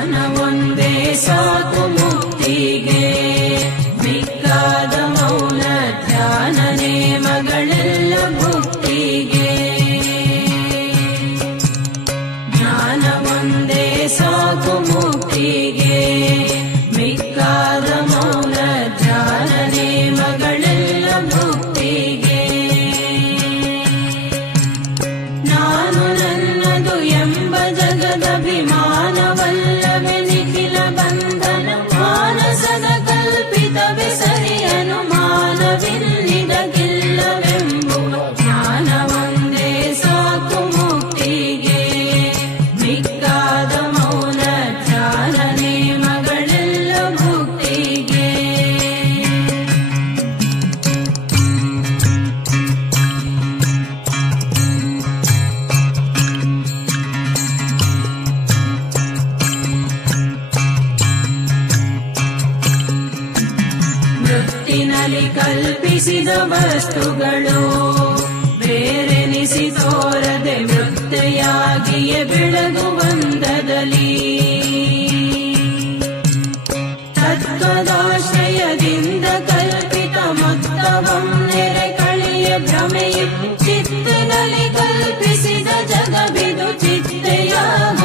ಜ್ಞಾನವೊಂದೇ ಸಾಕು ಮುಕ್ತಿಗೆ, ಮಿಕ್ಕಾದ ಮೌನ ಧ್ಯಾನ ನೇಮಗಳೆಲ್ಲ ಭುಕ್ತಿಗೆ. ಜ್ಞಾನವೊಂದೇ ಸಾಕು ಮುಕ್ತಿಗೆ, ಮಿಕ್ಕಾದ ಮೌನ ಧ್ಯಾನ ನೇಮಗಳೆಲ್ಲ ಭುಕ್ತಿಗೆ. ನಾನು ನನ್ನದು ಎಂಬ ಜಗದಭಿಮಾನವಲ್ಲವೇ ನಿಖಿಲ ಬಂಧನ, ಮಾನಸದ ಕಲ್ಪಿತವೇ ಸರಿ ಅನುಮಾನವಿಲ್ಲಿದಗಿಲ್ಲವೆಂಬುವ ಜ್ಞಾನವೊಂದೇ ಸಾಕು ಮುಕ್ತಿಗೆ, ಮಿಕ್ಕಾದ ಮೌನ ಧ್ಯಾನ ನೇಮಗಳೆಲ್ಲ ಭುಕ್ತಿಗೆ. ವೃತ್ತಿನಲ್ಲಿ ಕಲ್ಪಿಸಿದ ವಸ್ತುಗಳು ಬೇರೆನಿಸಿ ತೋರದೆ ವೃತ್ತಿಯಾಗಿಯೇ ಬೆಳಗುವಂದದಲ್ಲಿ, ತತ್ವದಾಶ್ರಯದಿಂದ ಕಲ್ಪಿತ ಮೊತ್ತವನ್ನೆರೆ ಕಳೆಯ ಭ್ರಮೆಯು ಚಿತ್ತಿನಲ್ಲಿ ಕಲ್ಪಿಸಿದ ಜಗವಿದು ಚಿತ್ತೆಯಾಗ